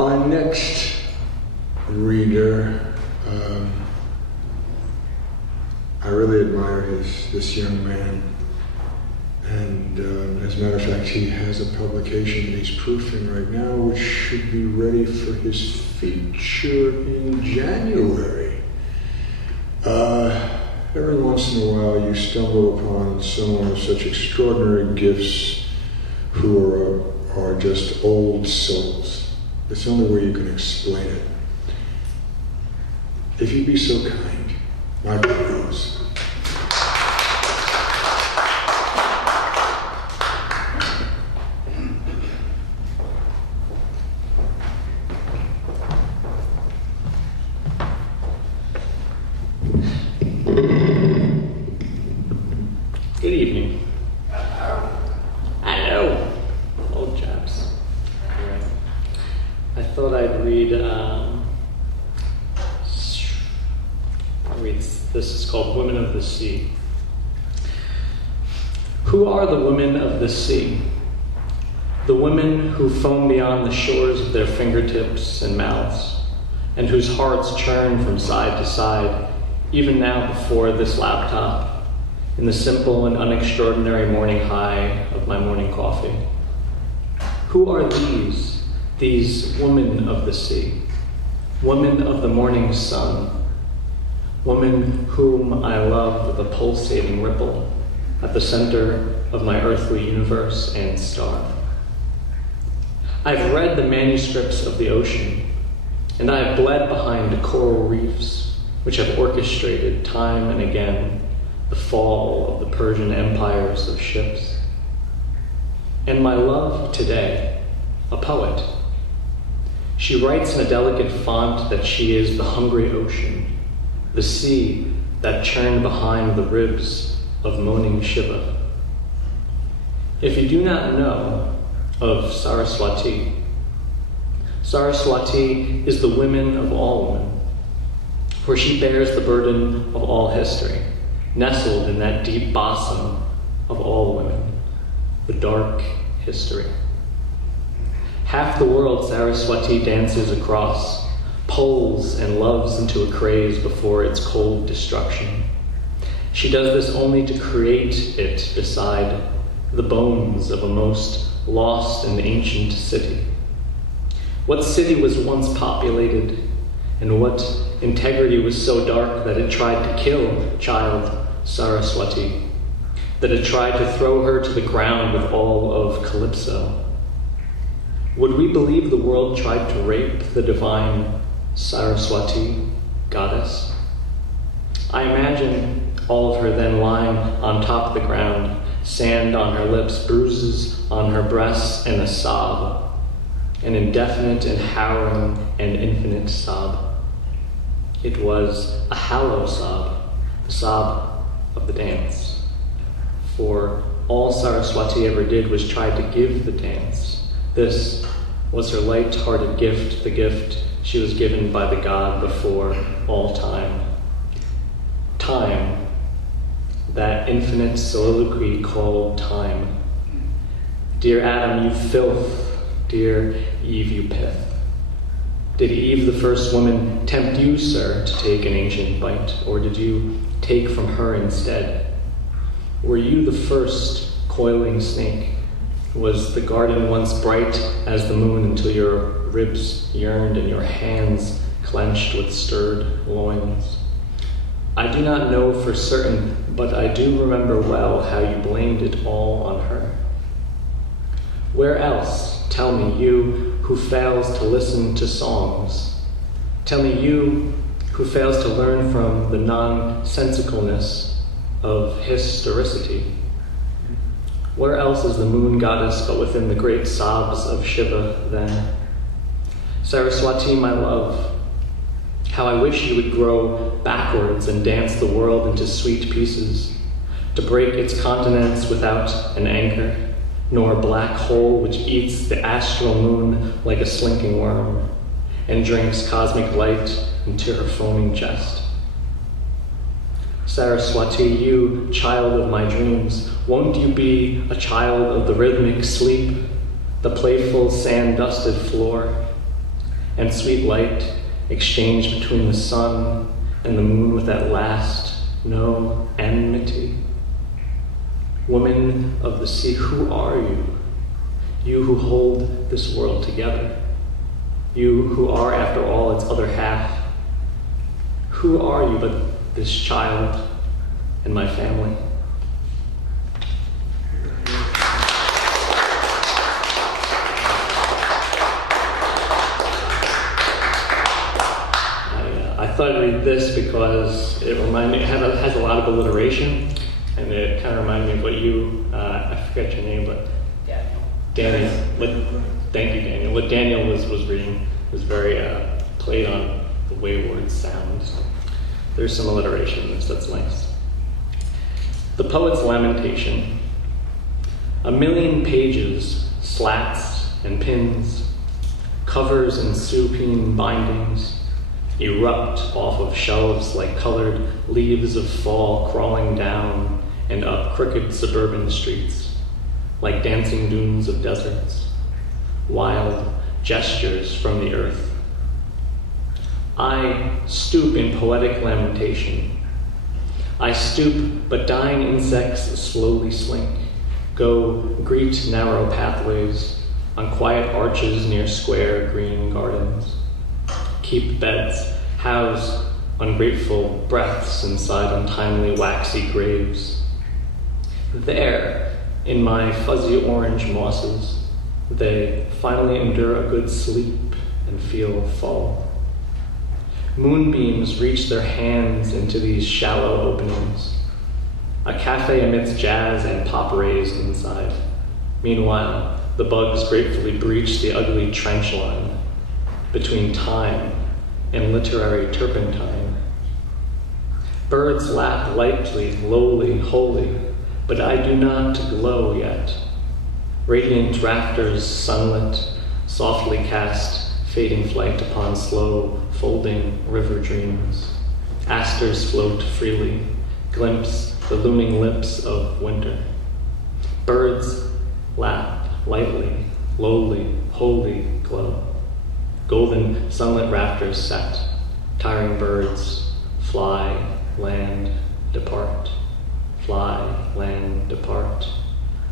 Our next reader, I really admire this young man, and as a matter of fact, he has a publication that he's proofing right now, which should be ready for his feature in January. Every once in a while, you stumble upon someone with such extraordinary gifts who are just old souls. It's the only way you can explain it. If you'd be so kind, Michael Rose. Good evening. Hello, old chaps. Right. I thought I'd read. This is called Women of the Sea. Who are the women of the sea? The women who foam beyond the shores of their fingertips and mouths, and whose hearts churn from side to side, even now before this laptop, in the simple and unextraordinary morning high of my morning coffee. Who are these women of the sea? Women of the morning sun, women whom I love with a pulsating ripple at the center of my earthly universe and star. I've read the manuscripts of the ocean, and I have bled behind coral reefs, which have orchestrated time and again the fall of the Persian empires of ships. And my love today, a poet, she writes in a delicate font that she is the hungry ocean, the sea that churned behind the ribs of moaning Shiva. If you do not know of Saraswati, Saraswati is the women of all women, for she bears the burden of all history, nestled in that deep bosom of all women, the dark history. Half the world Saraswati dances across, pulls and loves into a craze before its cold destruction. She does this only to create it beside the bones of a most lost and ancient city. What city was once populated, and what integrity was so dark that it tried to kill child Saraswati, that it tried to throw her to the ground with all of Calypso? Would we believe the world tried to rape the divine Saraswati, goddess? I imagine all of her then lying on top of the ground, sand on her lips, bruises on her breasts, and a sob, an indefinite and harrowing and infinite sob. It was a hollow sob, the sob of the dance. For all Saraswati ever did was try to give the dance. This was her light-hearted gift, the gift she was given by the god before all time. Time, that infinite soliloquy called time. Dear Adam, you filth. Dear Eve, you pith. Did Eve, the first woman, tempt you, sir, to take an ancient bite, or did you take from her instead? Were you the first coiling snake? Was the garden once bright as the moon until your ribs yearned and your hands clenched with stirred loins? I do not know for certain, but I do remember well how you blamed it all on her. Where else, tell me, you who fails to listen to songs? Tell me, you who fails to learn from the nonsensicalness of historicity? Where else is the moon goddess but within the great sobs of Shiva then? Saraswati, my love, how I wish you would grow backwards and dance the world into sweet pieces, to break its continents without an anchor, nor a black hole which eats the astral moon like a slinking worm, and drinks cosmic light into her foaming chest. Saraswati, you child of my dreams, won't you be a child of the rhythmic sleep, the playful sand-dusted floor, and sweet light exchanged between the sun and the moon with at last no enmity. Woman of the sea, who are you? You who hold this world together. You who are, after all, its other half. Who are you but this child and my family? I thought I'd read this because it has a lot of alliteration, and it kind of reminded me of what you, I forget your name, but Daniel. Thank you, Daniel. What Daniel was reading was very played on the way words sound. There's some alliteration in this, that's nice. The Poet's Lamentation. 1,000,000 pages, slats and pins, covers and supine bindings, erupt off of shelves like colored leaves of fall crawling down and up crooked suburban streets, like dancing dunes of deserts, wild gestures from the earth. I stoop in poetic lamentation. I stoop, but dying insects slowly slink, go greet narrow pathways on quiet arches near square green gardens, keep beds, house ungrateful breaths inside untimely waxy graves. There, in my fuzzy orange mosses, they finally endure a good sleep and feel full. Moonbeams reach their hands into these shallow openings. A cafe emits jazz and pop rays inside. Meanwhile, the bugs gratefully breach the ugly trench line between time and literary turpentine. Birds lap lightly, lowly, holy, but I do not glow yet. Radiant rafters, sunlit, softly cast fading flight upon slow, folding river dreams. Asters float freely, glimpse the looming lips of winter. Birds lap lightly, lowly, holy glow. Golden sunlit rafters set, tiring birds fly, land, depart. Fly, land, depart,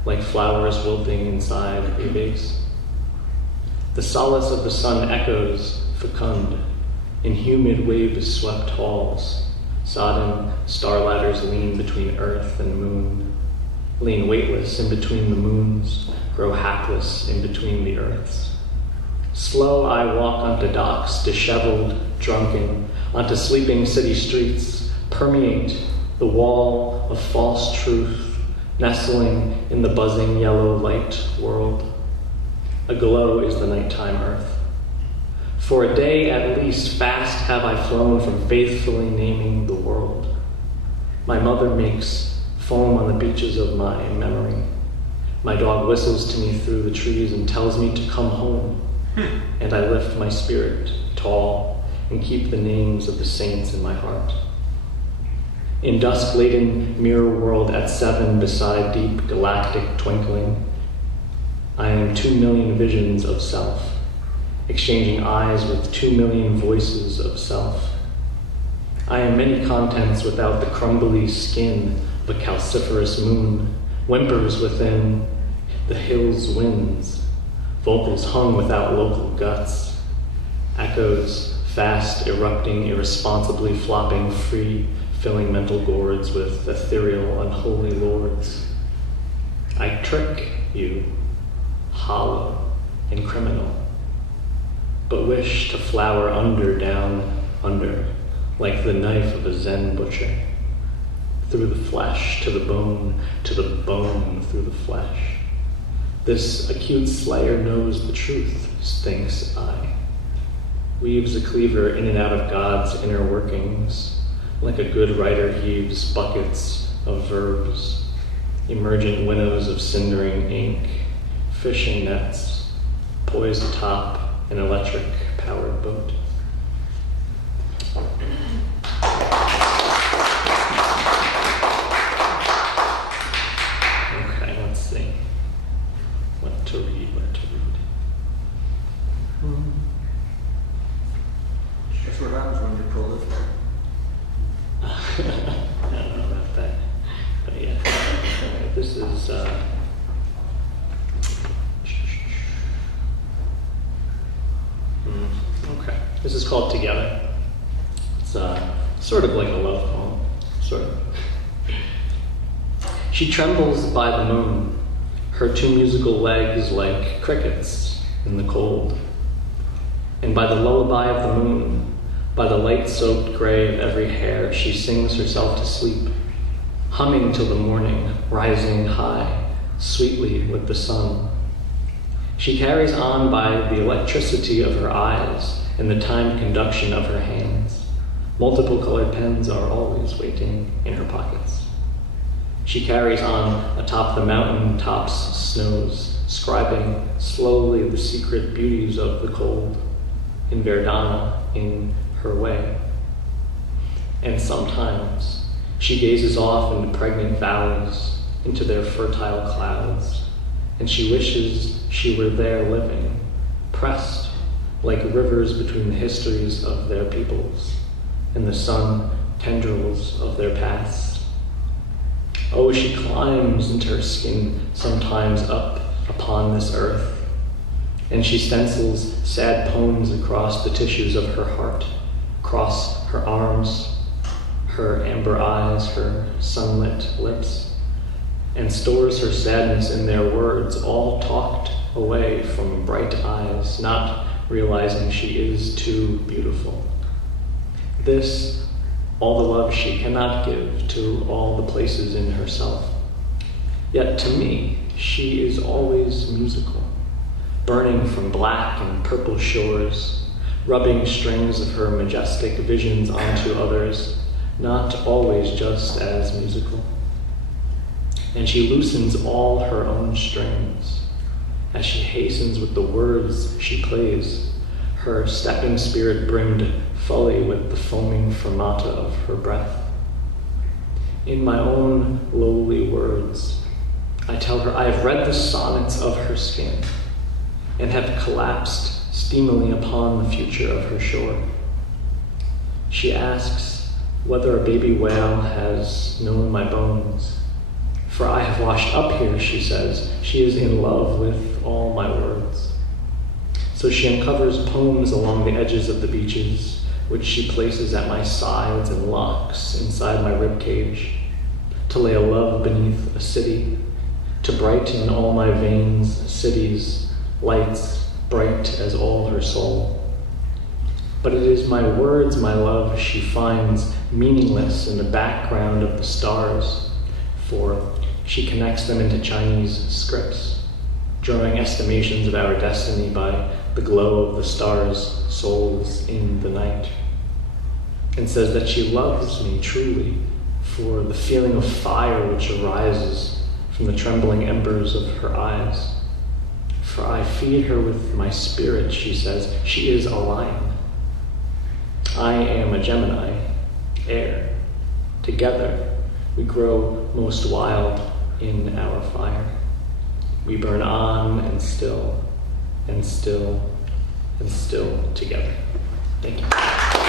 like flowers wilting inside a vase. The solace of the sun echoes fecund in humid wave-swept halls. Sodden star ladders lean between earth and moon, lean weightless in between the moons, grow hapless in between the earths. Slow I walk onto docks, disheveled, drunken, onto sleeping city streets, permeate the wall of false truth, nestling in the buzzing yellow light world. Aglow is the nighttime earth. For a day at least fast have I flown from faithfully naming the world. My mother makes foam on the beaches of my memory. My dog whistles to me through the trees and tells me to come home. And I lift my spirit tall and keep the names of the saints in my heart. In dusk-laden mirror world at 7 beside deep galactic twinkling, I am 2,000,000 visions of self, exchanging eyes with 2,000,000 voices of self. I am many contents without the crumbly skin of a calciferous moon, whimpers within the hills' winds, vocals hung without local guts, echoes fast erupting, irresponsibly flopping free, filling mental gourds with ethereal, unholy lords. I trick you, hollow and criminal, but wish to flower down under, like the knife of a Zen butcher, through the flesh to the bone through the flesh. This acute slayer knows the truth, thinks I, weaves a cleaver in and out of God's inner workings, like a good writer heaves buckets of verbs, emergent winnows of cindering ink, fishing nets, poised atop an electric-powered boat. Okay, let's see. What to read. This is called Together. It's sort of like a love poem, sort of. She trembles by the moon, her two musical legs like crickets in the cold. And by the lullaby of the moon, by the light-soaked gray of every hair, she sings herself to sleep, humming till the morning, rising high, sweetly with the sun. She carries on by the electricity of her eyes and the timed conduction of her hands. Multiple colored pens are always waiting in her pockets. She carries on atop the mountain tops' snows, scribing slowly the secret beauties of the cold, in Verdana, in her way. And sometimes she gazes off into pregnant valleys, into their fertile clouds, and she wishes she were there living, pressed like rivers between the histories of their peoples and the sun tendrils of their past. Oh, she climbs into her skin sometimes up upon this earth, and she stencils sad poems across the tissues of her heart, across her arms, her amber eyes, her sunlit lips, and stores her sadness in their words, all talked away from bright eyes, not realizing she is too beautiful. This, all the love she cannot give to all the places in herself. Yet to me, she is always musical, burning from black and purple shores, rubbing strings of her majestic visions onto others, not always just as musical. And she loosens all her own strings as she hastens with the words she plays, her stepping spirit brimmed fully with the foaming fermata of her breath. In my own lowly words, I tell her I have read the sonnets of her skin and have collapsed steamily upon the future of her shore. She asks whether a baby whale has known my bones. For I have washed up here, she says. She is in love with all my words. So she uncovers poems along the edges of the beaches, which she places at my sides and locks inside my ribcage, to lay a love beneath a city, to brighten all my veins, cities, lights, bright as all her soul. But it is my words, my love, she finds meaningless in the background of the stars, for she connects them into Chinese scripts, drawing estimations of our destiny by the glow of the stars' souls in the night, and says that she loves me truly for the feeling of fire which arises from the trembling embers of her eyes. For I feed her with my spirit, she says. She is a lion. I am a Gemini, air. Together we grow most wild in our fire. We burn on and still, and still, and still together. Thank you.